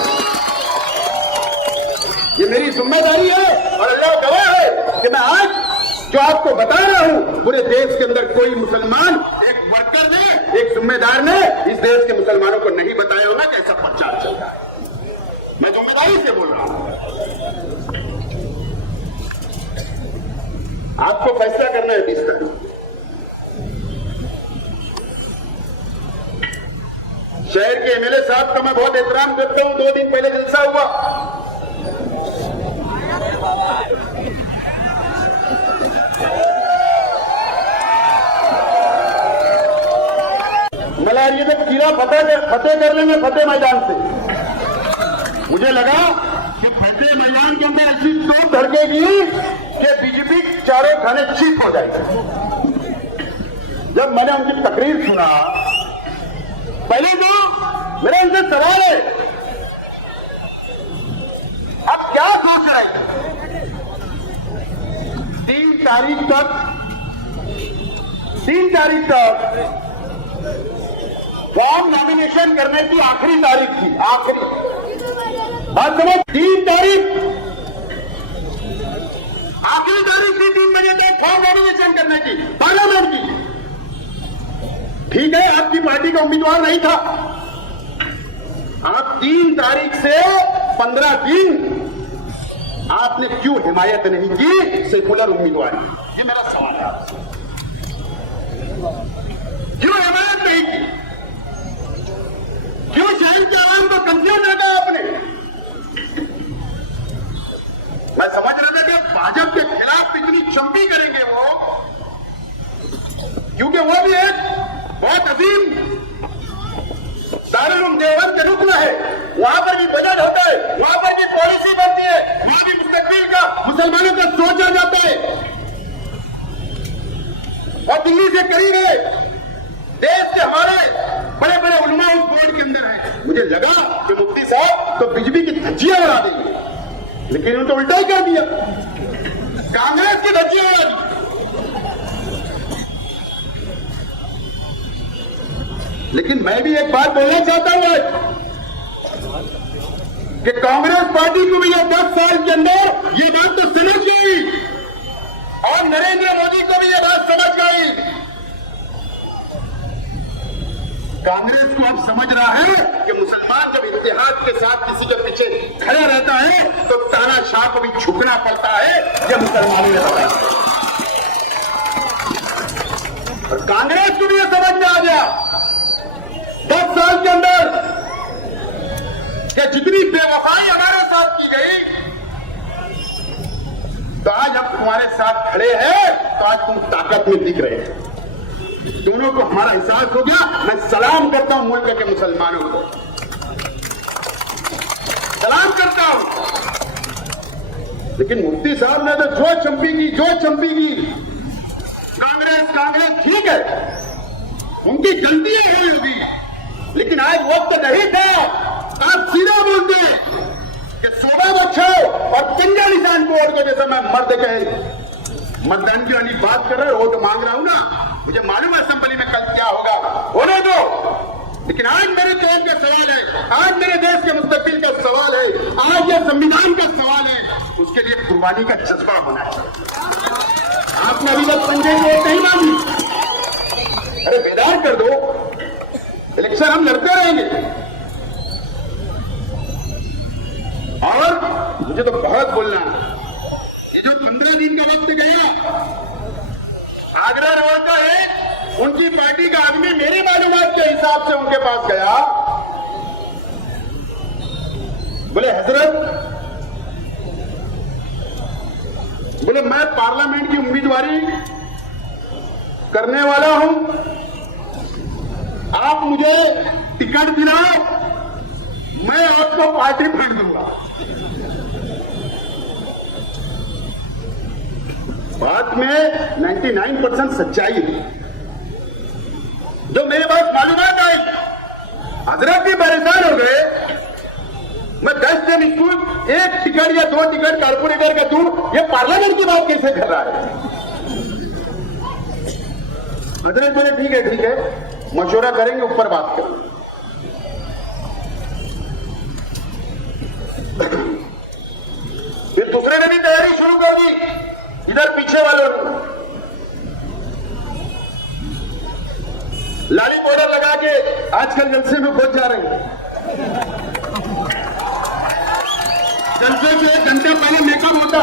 ये मेरी जिम्मेदारी है और अल्लाह गवाह है कि मैं आज जो आपको बता रहा हूं, पूरे देश के अंदर कोई मुसलमान, एक वर्कर ने, एक जिम्मेदार ने इस देश के मुसलमानों को नहीं बताया होगा कि ऐसा प्रचार चल रहा है। मैं जिम्मेदारी से बोल रहा हूं, आपको फैसला करना है 20 तारीख। शहर के एमएलए साहब का मैं बहुत एहतराम करता हूं, 2 दिन पहले जलसा हुआ, मलारिया तक कीड़ा फतेह कर लेंगे फतेह मैदान से। मुझे लगा कि फतेह मैदान के अंदर ऐसी चोट धड़केगी कि बीजेपी चारों खाने चीप हो जाएगी। जब मैंने उनकी तकरीर सुना, पहले तो मेरा इनसे सवाल है, आप क्या सोच रहे हैं? 3 तारीख तक फॉर्म नॉमिनेशन करने की आखिरी तारीख थी, आखिरी बात समझ, 3 तारीख आखिरी तारीख थी, 3 बजे तक फॉर्म नॉमिनेशन करने की पार्लियामेंट की। ठीक है, आपकी पार्टी का उम्मीदवार नहीं था, आप 3 तारीख से 15 दिन आपने क्यों हिमायत नहीं की सेकुलर उम्मीदवार की? ये मेरा सवाल है आपसे। क्यों हिमायत नहीं की? क्यों शहर के आवाम को कंफ्यूज रखा आपने? मैं समझ रहा था कि भाजपा के खिलाफ इतनी चंपी करेंगे वो, क्योंकि वो भी एक बहुत अजीम दारुल उलूम देवबंद के रुकन है। वहां पर भी बजट होता है, वहां पर भी पॉलिसी बनती है, वहां भी मुस्तकबिल का मुसलमानों का सोचा जाता है। और दिल्ली से करीब है, देश के हमारे बड़े बड़े उलमा उस बोर्ड के अंदर है। मुझे लगा कि मुफ्ती साहब तो बिजली की धज्जियां उड़ा देंगे, लेकिन उन्होंने तो उल्टा ही कर दिया, कांग्रेस की धज्जियां उड़ा दी। लेकिन मैं भी एक बात बोलना चाहता हूं कि कांग्रेस पार्टी को भी ये 10 साल के अंदर ये बात तो समझ गई और नरेंद्र मोदी को भी ये बात समझ गई। कांग्रेस को अब समझ रहा है कि मुसलमान जब इत्तेहाद के साथ किसी के पीछे खड़ा रहता है तो तानाशाह को भी झुकना पड़ता है। ये मुसलमानों ने बताया और कांग्रेस को भी ये समझ में आ गया 10 साल के अंदर कि जितनी बेवफाई हमारे साथ की गई, तो आज हम तुम्हारे साथ खड़े हैं, तो आज तुम ताकत में दिख रहे हैं। दोनों को हमारा एहसास हो गया। मैं सलाम करता हूं मुल्क के मुसलमानों को, सलाम करता हूं। लेकिन मुफ्ती साहब ने तो जो चंपी की कांग्रेस ठीक है, उनकी गलतियां हुई होगी, लेकिन आज वक्त नहीं था। आप सीधा बोलते हैं कि सूबा बचाओ और तिंगा निशान को वोट को, जैसे मैं मर्द के मतदान की वाली बात कर रहे हो, वोट मांग रहा हूं ना, मुझे मालूम है असेंबली में कल क्या होगा, होने दो। लेकिन आज मेरे कौम का सवाल है, आज मेरे देश के मुस्तकबिल का सवाल है, आज ये संविधान का सवाल है, उसके लिए कुर्बानी का जज्बा होना चाहिए। आपने अभी तक संजय को वोट नहीं मांगी, अरे बेदार कर दो, इलेक्शन हम लड़ते रहेंगे। और मुझे तो बहुत बोलना है, ये जो 15 दिन का वक्त गया आगरा रोड का है, उनकी पार्टी का आदमी मेरी मालूमात के हिसाब से उनके पास गया, बोले हजरत, बोले मैं पार्लियामेंट की उम्मीदवारी करने वाला हूं, आप मुझे टिकट दिलाओ, मैं आपको पार्टी फंड दूंगा। बात में 99% सच्चाई है। जो मेरे पास मालूमात आई, हजरत भी परेशान हो गए। मैं 10 दिन स्कूल एक टिकट या 2 टिकट कारपोरेटर का दूं, ये पार्लियामेंट की बात कैसे कर रहा है? हजरत बोले ठीक है, मशवरा करेंगे, ऊपर बात करेंगे। फिर दूसरे ने भी तैयारी शुरू कर दी, इधर पीछे वालों ने लाली बॉर्डर लगा के आजकल जलसे में पहुंच जा रहे हैं। जलसे से 1 घंटे पहले मेकअप होता,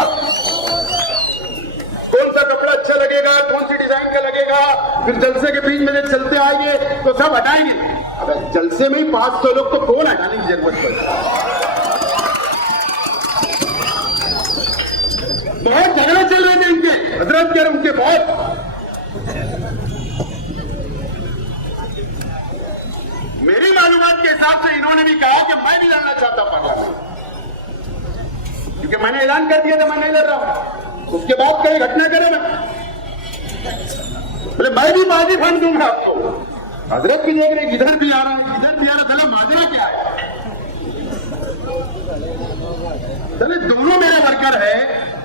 कौन सा कपड़ा अच्छा लगेगा, कौन सी डिजाइन का लगेगा, फिर जलसे के बीच में जब चलते आएंगे तो सब हटाएंगे। अब जलसे में ही 500 लोग, तो कौन हटाने की जरूरत पड़ती? बहुत झगड़े चल रहे थे इनके, हजरत के उनके बहुत। मेरी मालूमात के हिसाब से इन्होंने भी कहा कि मैं नहीं लड़ना चाहता पार्लियामेंट, क्योंकि मैंने ऐलान कर दिया था मैं नहीं लड़ रहा हूं। उसके बाद कई घटना करे मैं, बोले मैं भी बाजी फंड दूंगा आपको। हजरत भी देख रहे इधर भी आ रहा है, इधर भी आ रहा, चलो माजरा क्या है? चले दोनं मेरे वर्कर है,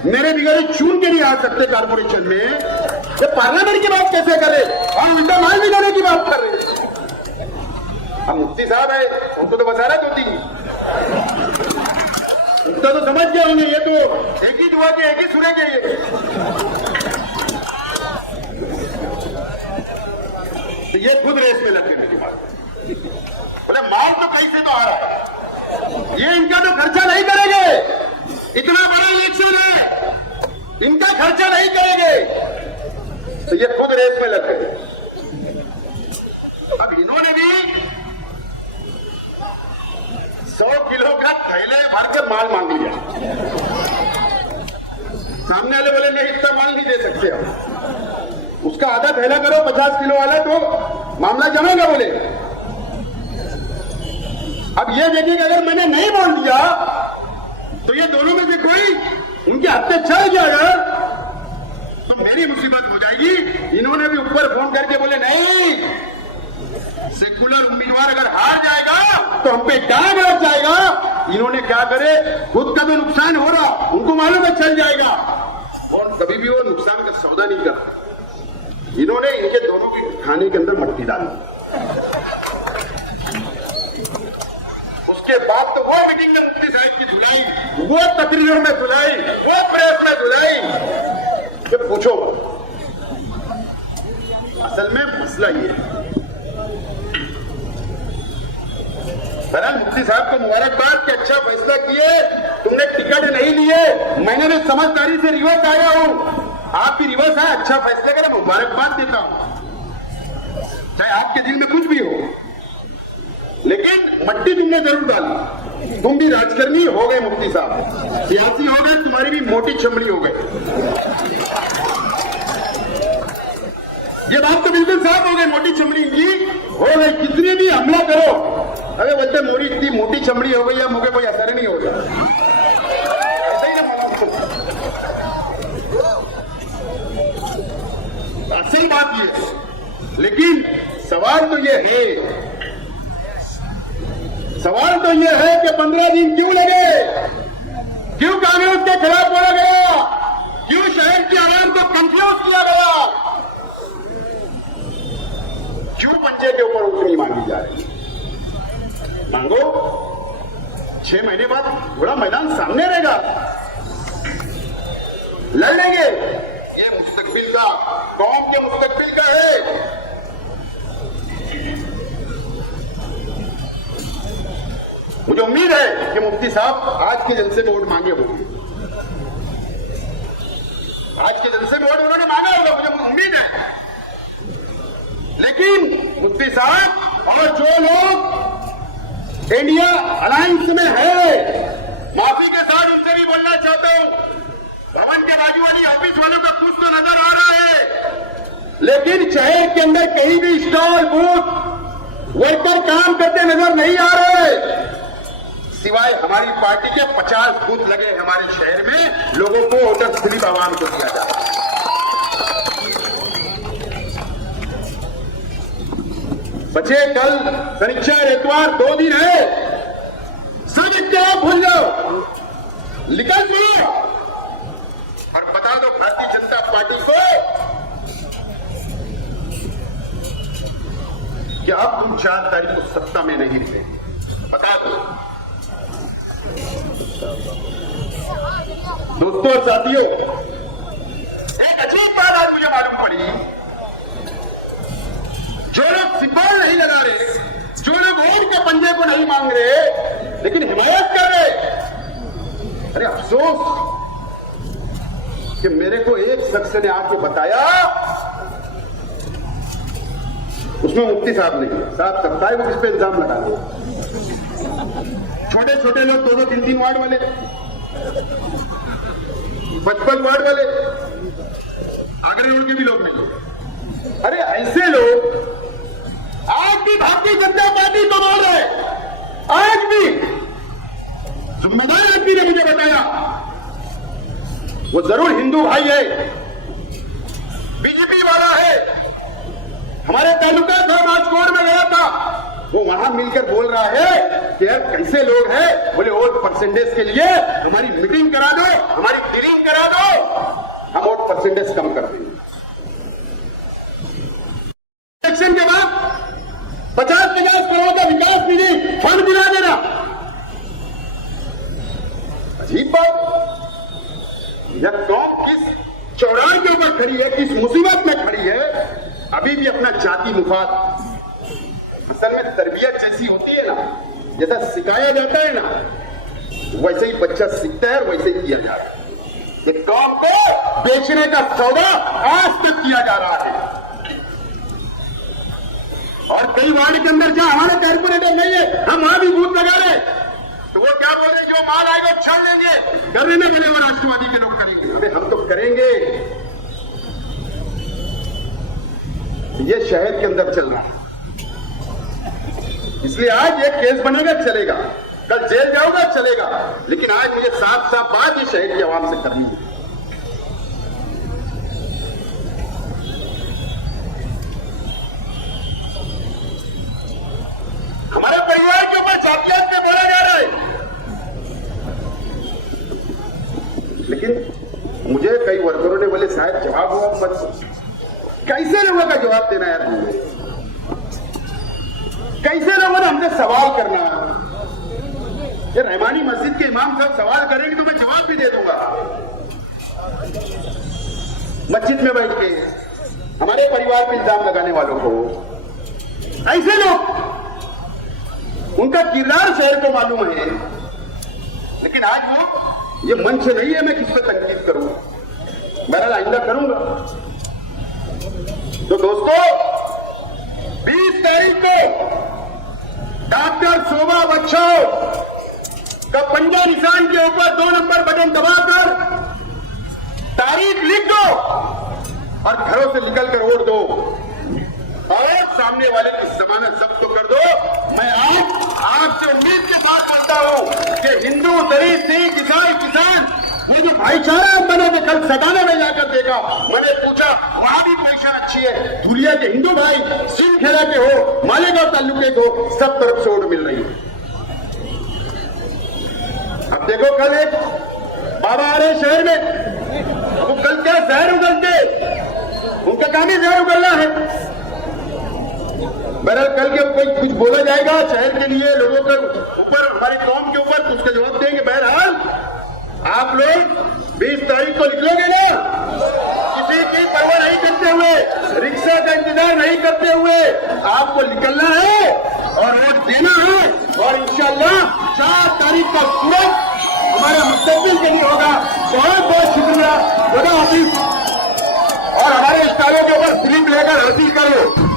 मेरे बिगड़े चून के नहीं आ सकते कारपोरेशन में, ये पार्लियामेंट की बात कैसे करे? हम उल्टा माल निकालने की बात कर रहे हैं। हम मुफ्ती साहब है, उनको तो बसारत होती है, उनको तो समझ गया उन्हें, ये तो एक ही दुआ के एक ही सुने के ये। तो ये खुद रेस में लगने की बात, बोले माल तो कैसे तो आ रहा है, ये इनका तो खर्चा नहीं करेंगे, इतना बड़ा इलेक्शन तो ये खुद रेस में लग गए। अब इन्होंने भी 100 किलो का थैले भर के माल मांग लिया। सामने वाले बोले नहीं इतना माल नहीं दे सकते हम, उसका आधा थैला करो 50 किलो वाला तो मामला जमेगा बोले। अब ये देखिए कि अगर मैंने नहीं बोल दिया तो ये दोनों में से कोई उनके हाथ से चल जाएगा तो मेरी मुसीबत हो जाएगी। इन्होंने भी ऊपर फोन करके बोले नहीं, सेकुलर उम्मीदवार अगर हार जाएगा तो हम पे डांग लग जाएगा। इन्होंने क्या करे, खुद का भी नुकसान हो रहा, उनको मालूम है चल जाएगा और कभी भी वो नुकसान का सौदा नहीं करता। इन्होंने इनके दोनों के खाने के अंदर मट्टी डाली। उसके बाद तो वो मीटिंग में मुफ्ती साहब की धुलाई, वो तकरीरों में धुलाई, वो प्रेस में धुलाई, ये पूछो। असल में मसला ये है। बहरहाल मुफ्ती साहब को मुबारकबाद कि अच्छा फैसला किए, तुमने टिकट नहीं लिए, मैंने भी समझदारी से रिवर्स आया हूं, आप भी रिवर्स आए, अच्छा फैसला करें, मुबारकबाद देता हूं, चाहे आपके दिल में कुछ भी हो। लेकिन मट्टी तुमने जरूर डाली, तुम भी राजकर्मी हो गए मुफ्ती साहब, सियासी हो गए, तुम्हारी भी मोटी चमड़ी हो गई। ये बात तो बिल्कुल साफ हो गई, मोटी चमड़ी की हो गई। कितने भी हमला करो, अरे बच्चे मोरी इतनी मोटी चमड़ी हो गई या मुझे कोई असर नहीं होगा, ऐसा ही ना मालूम। असल बात ये है। लेकिन सवाल तो ये है, सवाल तो ये है कि 15 दिन क्यों लगे, क्यों कांग्रेस के खिलाफ बोला गया, क्यों शहर की आवाम को कंफ्यूज किया गया, क्यों पंजे के ऊपर उंगली मांगी जा रही है। मांगो, 6 महीने बाद बड़ा मैदान सामने रहेगा, लड़ेंगे। ये मुस्तकबिल का, कौम के मुस्तकबिल का है। मुझे उम्मीद है कि मुफ्ती साहब आज के जलसे में वोट मांगे होंगे, आज के जलसे में वोट उन्होंने मांगा होगा, मुझे उम्मीद है। लेकिन मुफ्ती साहब और जो लोग इंडिया अलायंस में है, माफी के साथ उनसे भी बोलना चाहता हूं, भवन के बाजू वाली ऑफिस वालों का कुछ तो नजर आ रहा है, लेकिन शहर के अंदर कहीं भी स्टॉल बूथ वर्कर काम करते नजर नहीं आ रहे, सिवाय हमारी पार्टी के 50 बूथ लगे हमारे शहर में, लोगों को वोटर स्लिप आवाम को दिया जा रहा है। बचे कल शनिचर इतवार 2 दिन है, सब इत्तेफाक भूल जाओ, निकल जाओ और बता दो भारतीय जनता पार्टी को कि अब तुम 4 तारीख को सत्ता में नहीं रहे, बता दो। दोस्तों और साथियों, एक अजीब बात आज मुझे मालूम पड़ी, जो लोग सिब्बल नहीं लगा रहे, जो लोग वोट के पंजे को नहीं मांग रहे लेकिन हिमायत कर रहे, अरे अफसोस कि मेरे को एक शख्स ने आके बताया, उसमें मुफ्ती साहब ने साहब करता है, वो किस पे इल्जाम लगा रहे, छोटे छोटे लोग 2-2, 3-3 वार्ड वाले, 55 वार्ड वाले, आगरे रोड के भी लोग मिले। अरे ऐसे लोग आज भी भारतीय जनता पार्टी को बोल रहे, आज भी जिम्मेदार आदमी ने मुझे बताया, वो जरूर हिंदू भाई है, बीजेपी वाला है, हमारे तालुका राजकोट में गया था, वो वहां मिलकर बोल रहा है कि यार कैसे लोग हैं, बोले वोट परसेंटेज के लिए हमारी मीटिंग करा दो, हमारी हियरिंग करा दो, हम वोट परसेंटेज कम कर देंगे। इलेक्शन के बाद 50-50 करोड़ का विकास निधि फंड दिला देना, अजीब बात। यह कौम किस चौराहे के ऊपर खड़ी है, किस मुसीबत में खड़ी है, अभी भी अपना जाति मुफाद, असल में तरबियत जैसी होती है ना, जैसा सिखाया जाता है ना, वैसे ही बच्चा सीखता है और वैसे ही किया जाता है। कि कौम को बेचने का सौदा आज तक किया जा रहा है। और कई वार्ड के अंदर जहां हमारे कॉर्पोरेटर नहीं है, हम वहां भी बूथ लगा रहे, तो वो क्या बोल रहे, जो माल आएगा छान लेंगे, करने में मिले वो राष्ट्रवादी के लोग करेंगे। अरे हम तो करेंगे। ये शहर के अंदर चल रहा है, इसलिए आज ये केस बनेगा चलेगा, कल जेल जाओगा चलेगा, लेकिन आज मुझे साफ साफ बात ये शहर की आवाम से करनी है। हमारे परिवार के ऊपर जातियात में बोला जा रहा है, लेकिन मुझे कई वर्करों ने बोले साहब जवाब हुआ मत, कैसे लोगों का जवाब देना यार, कैसे लोगों ने हमसे सवाल करना। ये रहमानी मस्जिद के इमाम साहब सवाल करेंगे तो मैं जवाब भी दे दूंगा। मस्जिद में बैठ के हमारे परिवार पर इल्जाम लगाने वालों को, ऐसे लोग, उनका किरदार शहर को मालूम है, लेकिन आज वो ये मंच नहीं है मैं किस पे तनकीद करूं, बहरहाल आइंदा करूंगा। तो दोस्तों 20 तारीख को डॉक्टर शोभा बच्चों का पंजा निशान के ऊपर 2 नंबर बटन दबाकर तारीख लिख दो और घरों से निकलकर वोट दो और सामने वाले की जमानत जब्त कर दो। मैं आज आपसे उम्मीद के साथ कहता हूं कि हिंदू, दलित, सिख, ईसाई, किसान, ये जो भाईचारा मैंने तो कल सगाने में जाकर देखा, मैंने पूछा वहां भी पहचान अच्छी है, धुलिया के हिंदू भाई, सिंह खेरा के हो, मालेगांव तालुके को, सब तरफ से वोट मिल रही है। अब देखो कल एक बाबा आ रहे शहर में, वो कल क्या जहर उगलते, उनका काम ही जहर उगलना है। बहरहाल कल के कोई कुछ बोला जाएगा शहर के लिए, लोगों के ऊपर, हमारी कौम के ऊपर, तो उसका जवाब देंगे। बहरहाल आप लोग 20 तारीख को निकलोगे ना, किसी की परवाह नहीं करते हुए, रिक्शा का इंतजार नहीं करते हुए, आपको निकलना है और वोट देना है। और इंशाअल्लाह 4 तारीख का सूरज हमारे मुस्तकबिल के लिए होगा। बहुत बहुत शुक्रिया, खुदा हाफिज। और हमारे स्टालों के ऊपर फिल्म लेकर हासिल करो।